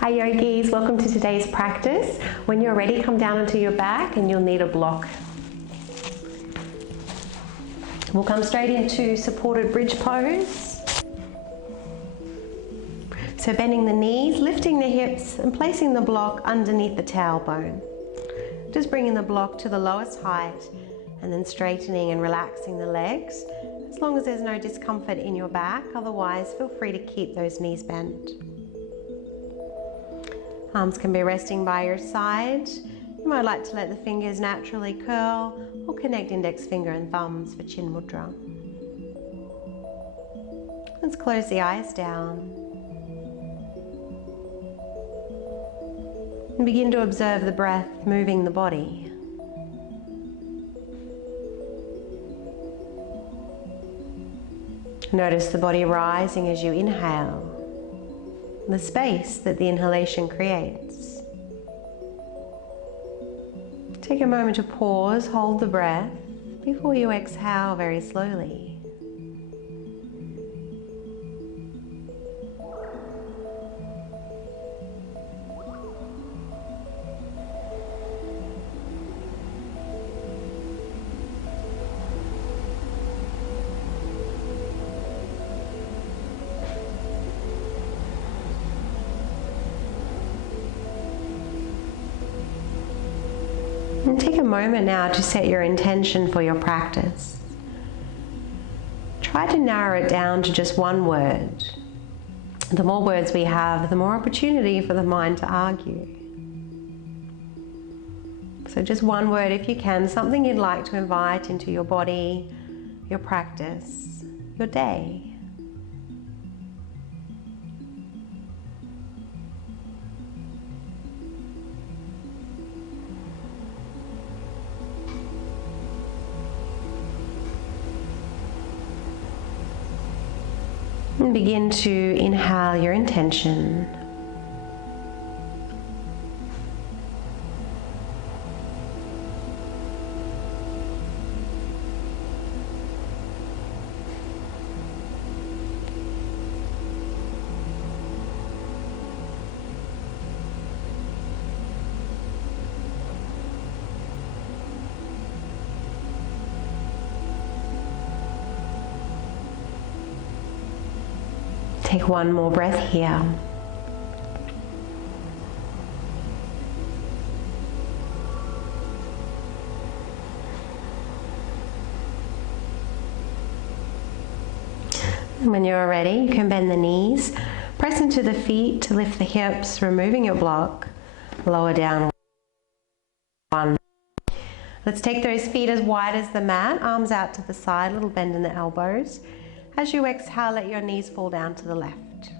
Hi yogis, welcome to today's practice. When you're ready, come down onto your back and you'll need a block. We'll come straight into supported bridge pose. So bending the knees, lifting the hips and placing the block underneath the tailbone. Just bringing the block to the lowest height and then straightening and relaxing the legs as long as there's no discomfort in your back. Otherwise, feel free to keep those knees bent. Arms can be resting by your side. You might like to let the fingers naturally curl or connect index finger and thumbs for chin mudra. Let's close the eyes down and begin to observe the breath moving the body. Notice the body rising as you inhale, the space that the inhalation creates. Take a moment to pause, hold the breath before you exhale very slowly. And take a moment now to set your intention for your practice. Try to narrow it down to just one word. The more words we have, the more opportunity for the mind to argue. So just one word if you can, something you'd like to invite into your body, your practice, your day. And begin to inhale your intention. Take one more breath here. And when you're ready, you can bend the knees, press into the feet to lift the hips, removing your block, lower down. One. Let's take those feet as wide as the mat, arms out to the side, little bend in the elbows. As you exhale, let your knees fall down to the left.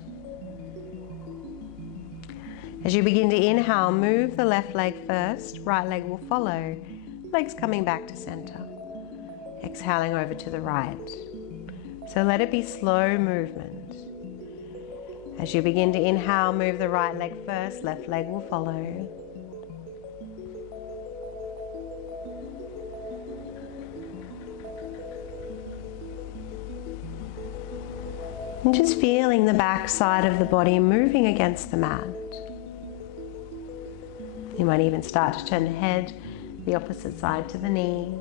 As you begin to inhale, move the left leg first, right leg will follow, legs coming back to center. Exhaling over to the right. So let it be slow movement. As you begin to inhale, move the right leg first, left leg will follow. And just feeling the back side of the body moving against the mat. You might even start to turn the head the opposite side to the knees.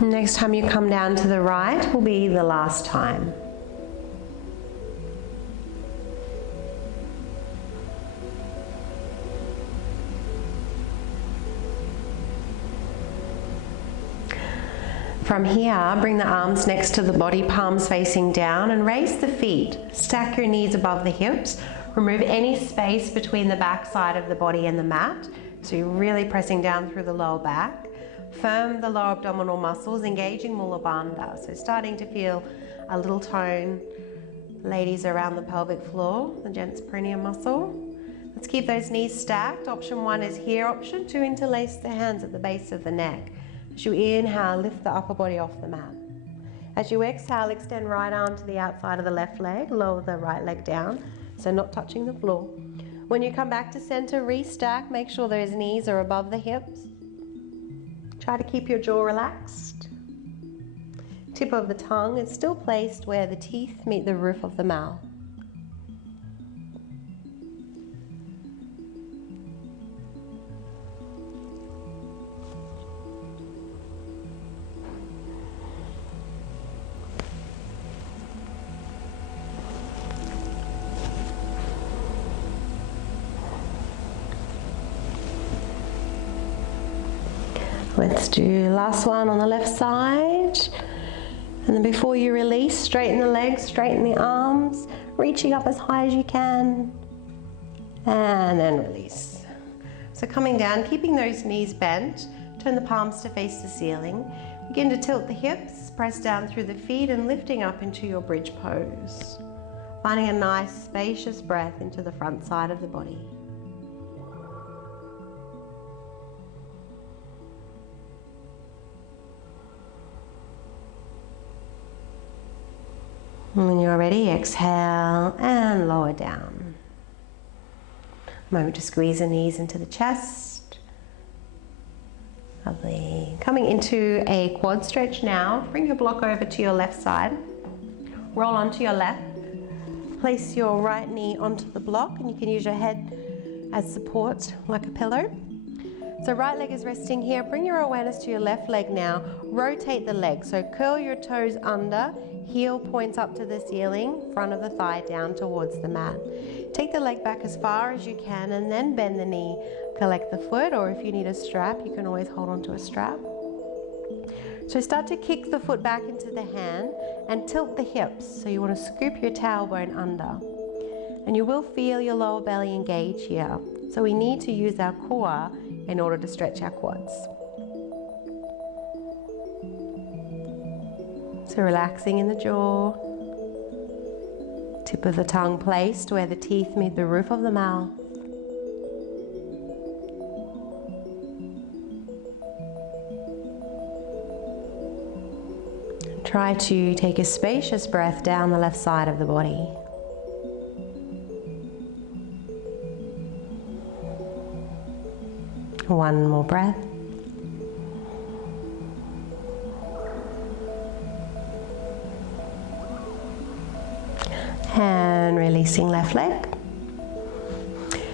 Next time you come down to the right will be the last time. From here, bring the arms next to the body, palms facing down, and raise the feet. Stack your knees above the hips. Remove any space between the back side of the body and the mat. So you're really pressing down through the lower back. Firm the lower abdominal muscles, engaging Mula Bandha. So starting to feel a little tone, ladies, around the pelvic floor, the gents perineum muscle. Let's keep those knees stacked. Option one is here. Option two, interlace the hands at the base of the neck. As you inhale, lift the upper body off the mat. As you exhale, extend right arm to the outside of the left leg, lower the right leg down, so not touching the floor. When you come back to center, restack. Make sure those knees are above the hips. Try to keep your jaw relaxed. Tip of the tongue is still placed where the teeth meet the roof of the mouth. Let's do last one on the left side. And then before you release, straighten the legs, straighten the arms, reaching up as high as you can. And then release. So coming down, keeping those knees bent, turn the palms to face the ceiling. Begin to tilt the hips, press down through the feet and lifting up into your bridge pose. Finding a nice spacious breath into the front side of the body. And when you're ready, exhale and lower down. Moment to squeeze the knees into the chest. Lovely. Coming into a quad stretch now. Bring your block over to your left side. Roll onto your left. Place your right knee onto the block and you can use your head as support like a pillow. So right leg is resting here. Bring your awareness to your left leg now. Rotate the leg. So curl your toes under. Heel points up to the ceiling, front of the thigh down towards the mat. Take the leg back as far as you can and then bend the knee. Collect the foot, or if you need a strap, you can always hold onto a strap. So start to kick the foot back into the hand and tilt the hips. So you want to scoop your tailbone under. And you will feel your lower belly engage here. So we need to use our core in order to stretch our quads. So relaxing in the jaw, tip of the tongue placed where the teeth meet the roof of the mouth. Try to take a spacious breath down the left side of the body. One more breath. And releasing left leg.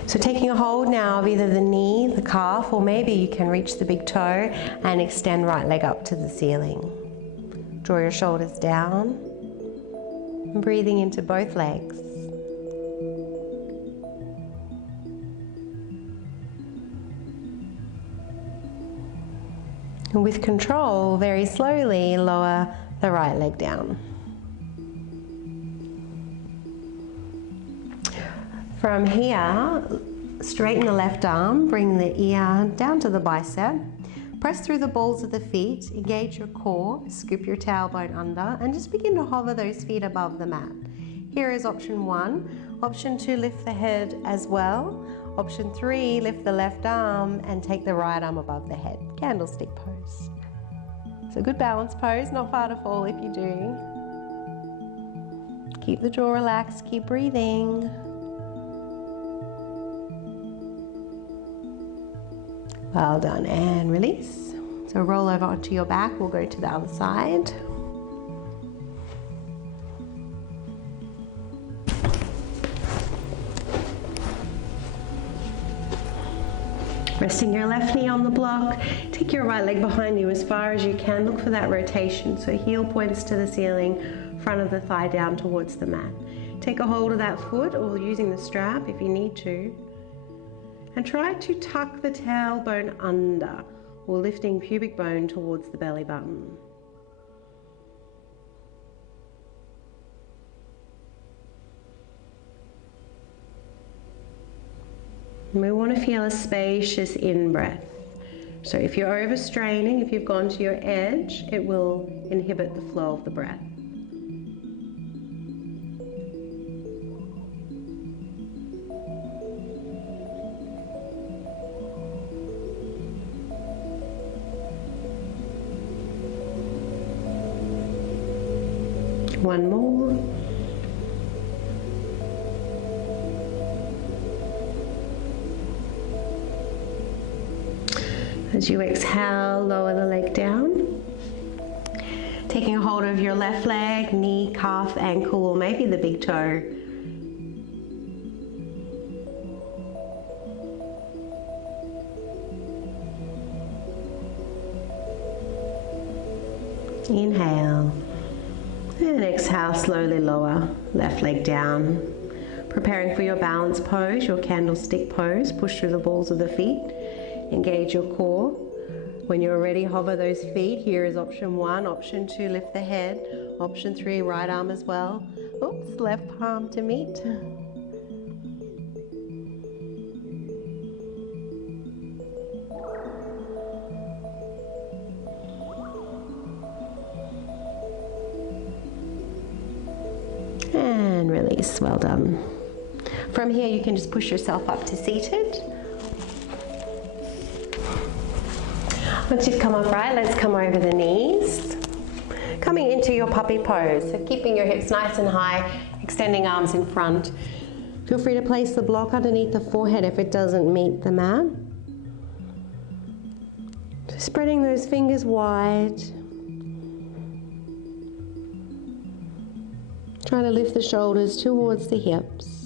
So taking a hold now of either the knee, the calf, or maybe you can reach the big toe and extend right leg up to the ceiling. Draw your shoulders down. And breathing into both legs. And with control, very slowly lower the right leg down. From here, straighten the left arm, bring the ear down to the bicep, press through the balls of the feet, engage your core, scoop your tailbone under, and just begin to hover those feet above the mat. Here is option 1. Option 2, lift the head as well. Option 3, lift the left arm and take the right arm above the head. Candlestick pose. It's a good balance pose, not far to fall if you do. Keep the jaw relaxed, keep breathing. Well done, and release. So roll over onto your back, we'll go to the other side. Resting your left knee on the block, take your right leg behind you as far as you can. Look for that rotation, so heel points to the ceiling, front of the thigh down towards the mat. Take a hold of that foot or using the strap if you need to. And try to tuck the tailbone under or lifting pubic bone towards the belly button. And we want to feel a spacious in-breath. So if you're overstraining, if you've gone to your edge, it will inhibit the flow of the breath. One more. As you exhale, lower the leg down. Taking a hold of your left leg, knee, calf, ankle, or maybe the big toe. Inhale. And exhale, slowly lower, left leg down. Preparing for your balance pose, your candlestick pose. Push through the balls of the feet. Engage your core. When you're ready, hover those feet. Here is option 1. Option 2, lift the head. Option 3, right arm as well. Oops, left palm to meet. And release, well done. From here, you can just push yourself up to seated. Once you've come upright, let's come over the knees. Coming into your puppy pose, so keeping your hips nice and high, extending arms in front. Feel free to place the block underneath the forehead if it doesn't meet the mat. So spreading those fingers wide. Trying to lift the shoulders towards the hips.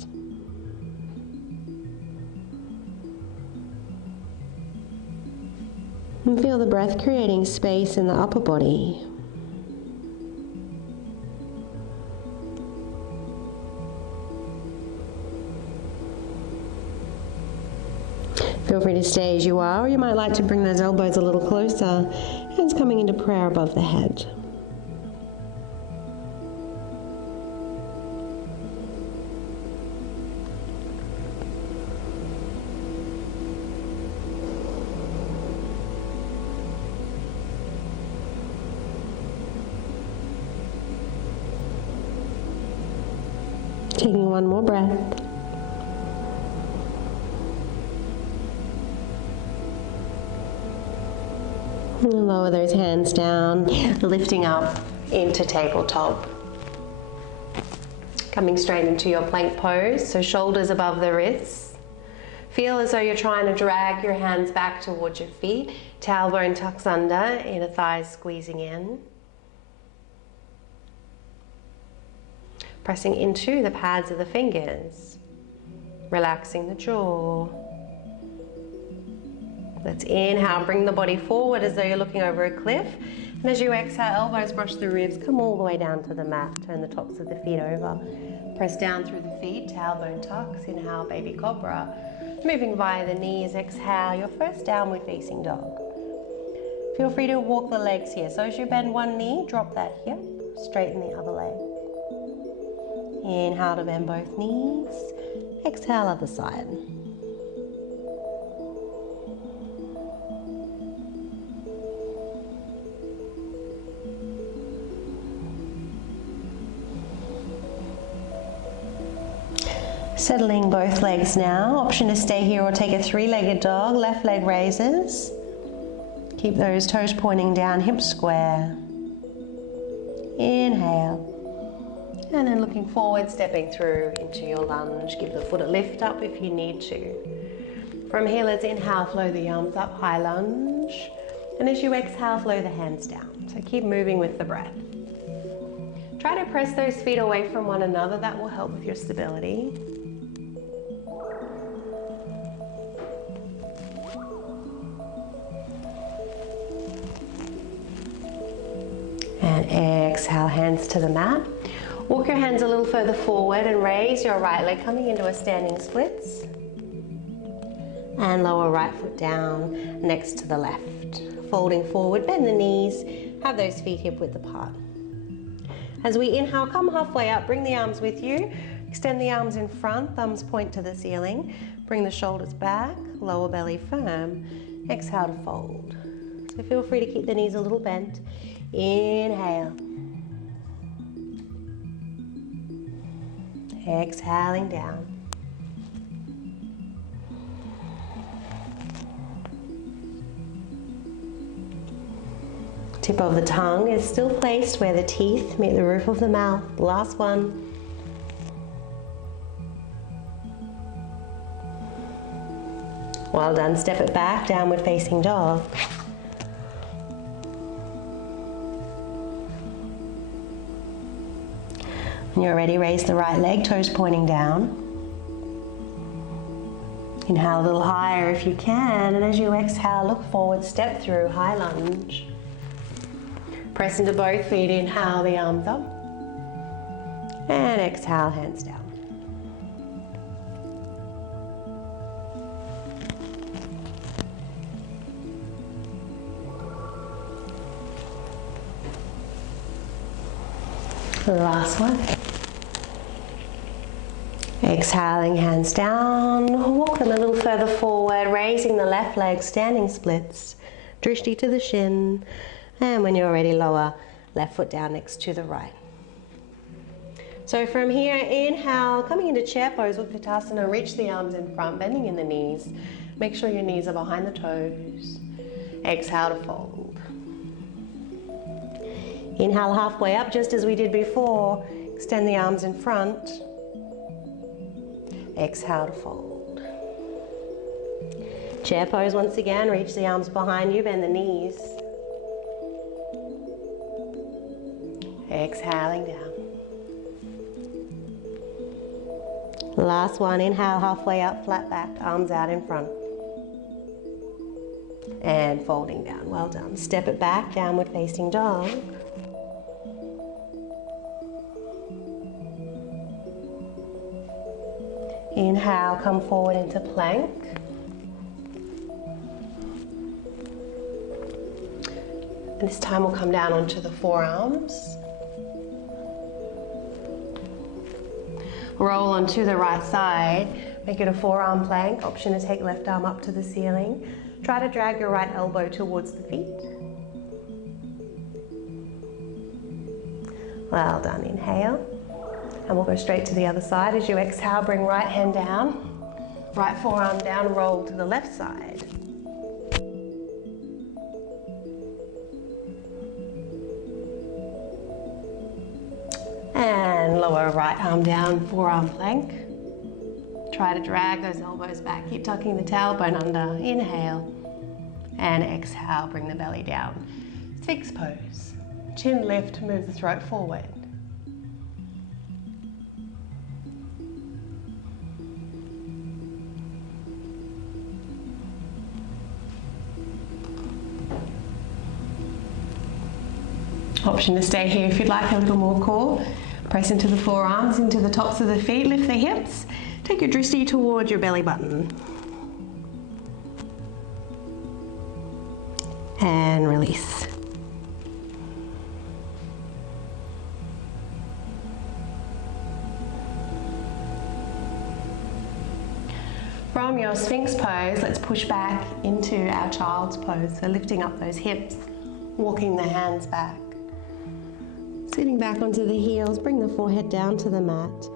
And feel the breath creating space in the upper body. Feel free to stay as you are, or you might like to bring those elbows a little closer. Hands coming into prayer above the head. Taking one more breath. And lower those hands down, lifting up into tabletop. Coming straight into your plank pose, so shoulders above the wrists. Feel as though you're trying to drag your hands back towards your feet. Tailbone tucks under, inner thighs squeezing in. Pressing into the pads of the fingers, relaxing the jaw. Let's inhale, bring the body forward as though you're looking over a cliff. And as you exhale, elbows brush the ribs, come all the way down to the mat. Turn the tops of the feet over. Press down through the feet, tailbone tucks. Inhale, baby cobra. Moving via the knees, exhale, your first downward facing dog. Feel free to walk the legs here. So as you bend one knee, drop that hip, straighten the other leg. Inhale to bend both knees. Exhale, other side. Settling both legs now. Option to stay here or take a three-legged dog. Left leg raises. Keep those toes pointing down, hips square. Inhale. And then looking forward, stepping through into your lunge. Give the foot a lift up if you need to. From here, let's inhale, flow the arms up, high lunge. And as you exhale, flow the hands down. So keep moving with the breath. Try to press those feet away from one another. That will help with your stability. And exhale, hands to the mat. Walk your hands a little further forward and raise your right leg coming into a standing splits. And lower right foot down next to the left. Folding forward, bend the knees, have those feet hip width apart. As we inhale, come halfway up, bring the arms with you. Extend the arms in front, thumbs point to the ceiling. Bring the shoulders back, lower belly firm. Exhale to fold. So feel free to keep the knees a little bent. Inhale. Exhaling down. Tip of the tongue is still placed where the teeth meet the roof of the mouth. Last one. Well done. Step it back, downward facing dog. When you're ready, raise the right leg, toes pointing down. Inhale a little higher if you can, and as you exhale, look forward, step through, high lunge. Press into both feet, inhale the arms up, and exhale, hands down. Last one. Exhaling, hands down, walk them a little further forward, raising the left leg, standing splits, drishti to the shin, and when you're ready, lower left foot down next to the right. So from here, inhale, coming into chair pose, Utkatasana, reach the arms in front, bending in the knees. Make sure your knees are behind the toes. Exhale to fold. Inhale halfway up, just as we did before. Extend the arms in front. Exhale to fold. Chair pose once again, reach the arms behind you, bend the knees. Exhaling down. Last one, inhale halfway up, flat back, arms out in front. And folding down, well done. Step it back, downward facing dog. Inhale, come forward into plank. And this time we'll come down onto the forearms. Roll onto the right side. Make it a forearm plank. Option to take left arm up to the ceiling. Try to drag your right elbow towards the feet. Well done. Inhale. And we'll go straight to the other side. As you exhale, bring right hand down, right forearm down, roll to the left side. And lower right arm down, forearm plank. Try to drag those elbows back. Keep tucking the tailbone under. Inhale. And exhale, bring the belly down. Sphinx pose. Chin lift, move the throat forward. Option to stay here if you'd like a little more core. Press into the forearms, into the tops of the feet, lift the hips. Take your drishti towards your belly button. And release. From your Sphinx pose, let's push back into our child's pose. So lifting up those hips, walking the hands back. Sitting back onto the heels, bring the forehead down to the mat.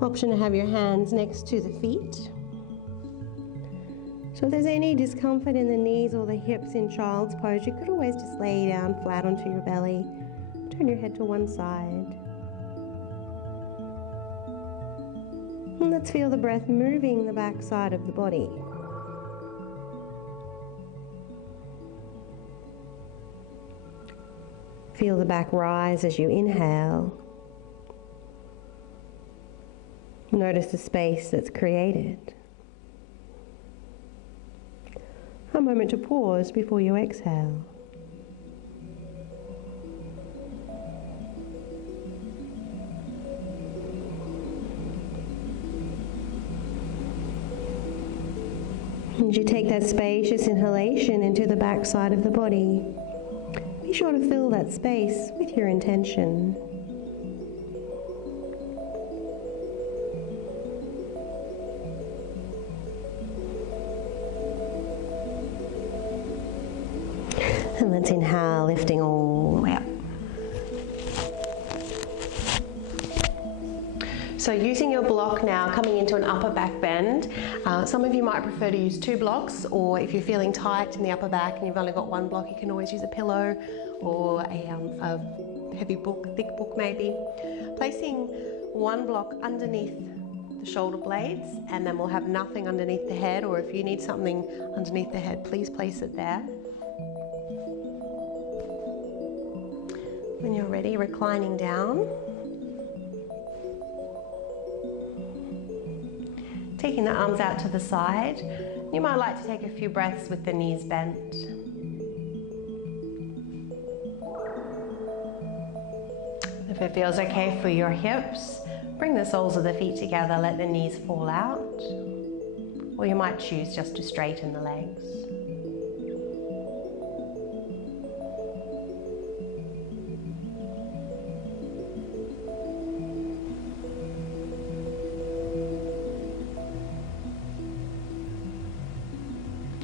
Option to have your hands next to the feet. So if there's any discomfort in the knees or the hips in child's pose, you could always just lay down flat onto your belly. Turn your head to one side. And let's feel the breath moving the back side of the body. Feel the back rise as you inhale. Notice the space that's created. A moment to pause before you exhale. As you take that spacious inhalation into the back side of the body, be sure to fill that space with your intention. And let's inhale, lifting all the way up. So using your block now, coming into an upper back bend. Some of you might prefer to use 2 blocks, or if you're feeling tight in the upper back and you've only got 1 block, you can always use a pillow or a heavy book, thick book maybe. Placing 1 block underneath the shoulder blades, and then we'll have nothing underneath the head, or if you need something underneath the head, please place it there. When you're ready, reclining down. Taking the arms out to the side. You might like to take a few breaths with the knees bent. If it feels okay for your hips, bring the soles of the feet together, let the knees fall out. Or you might choose just to straighten the legs.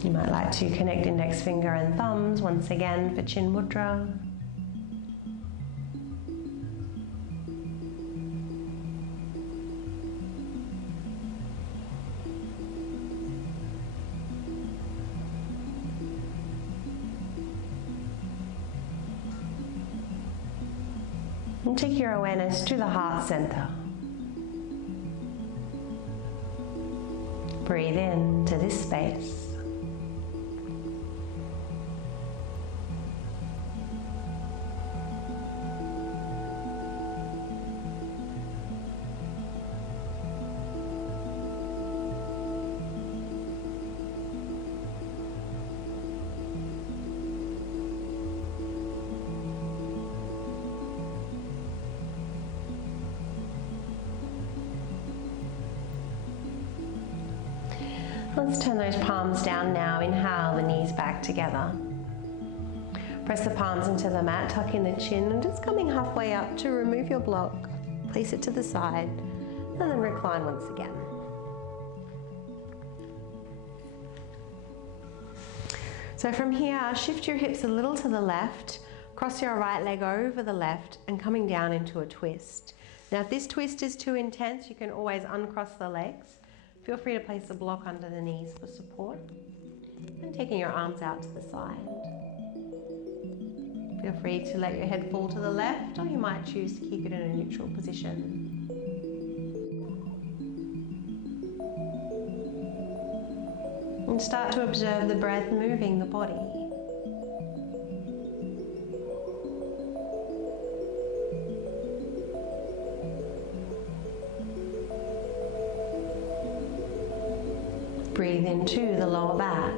You might like to connect index finger and thumbs once again for Chin Mudra. And take your awareness to the heart center. Breathe in to this space. Let's turn those palms down now. Inhale, the knees back together. Press the palms into the mat, tuck in the chin, and just coming halfway up to remove your block. Place it to the side, and then recline once again. So from here, shift your hips a little to the left, cross your right leg over the left, and coming down into a twist. Now, if this twist is too intense, you can always uncross the legs. Feel free to place a block under the knees for support, and taking your arms out to the side. Feel free to let your head fall to the left, or you might choose to keep it in a neutral position. And start to observe the breath moving the body. Breathe into the lower back.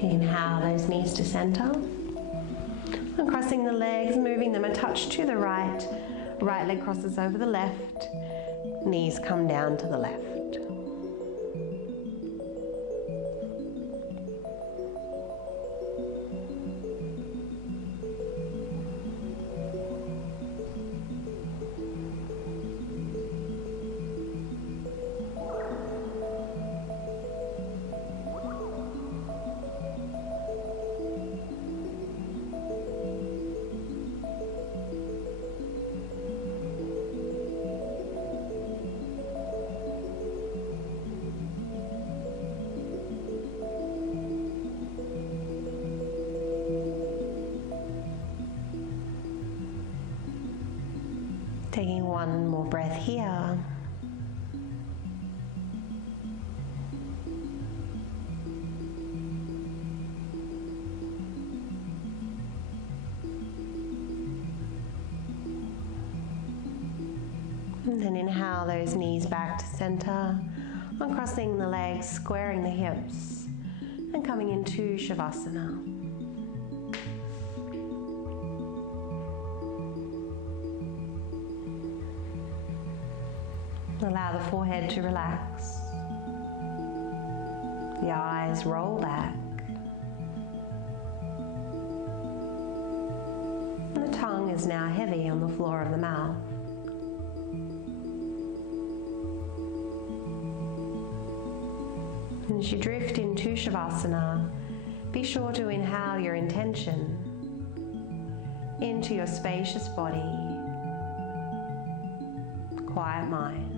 Inhale those knees to center. And crossing the legs, moving them a touch to the right. Right leg crosses over the left, knees come down to the left. Taking one more breath here. And then inhale those knees back to center, uncrossing the legs, squaring the hips, and coming into Savasana. Allow the forehead to relax. The eyes roll back. And the tongue is now heavy on the floor of the mouth. And as you drift into Savasana, be sure to inhale your intention into your spacious body, right mind.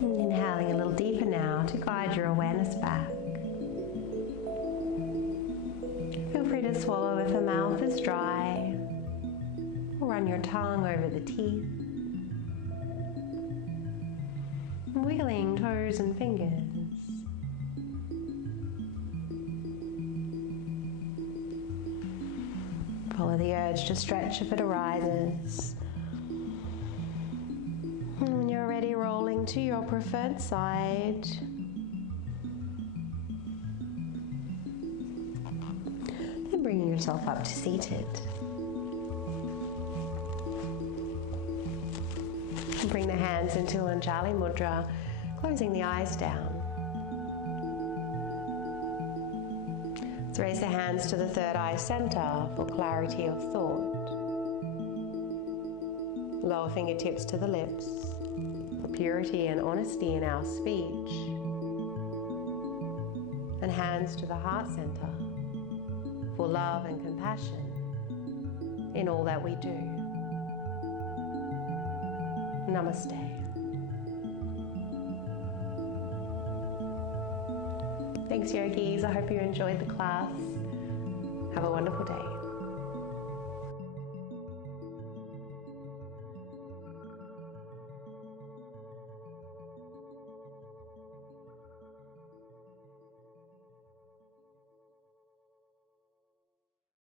Inhaling a little deeper now to guide your awareness back. Feel free to swallow if the mouth is dry, or run your tongue over the teeth. Wiggling toes and fingers. Follow the urge to stretch if it arises. And when you're ready, rolling to your preferred side. Then bringing yourself up to seated. And bring the hands into Anjali Mudra, closing the eyes down. Let's raise the hands to the third eye center for clarity of thought. Lower fingertips to the lips for purity and honesty in our speech. And hands to the heart center for love and compassion in all that we do. Namaste. Thanks, yogis. I hope you enjoyed the class. Have a wonderful day.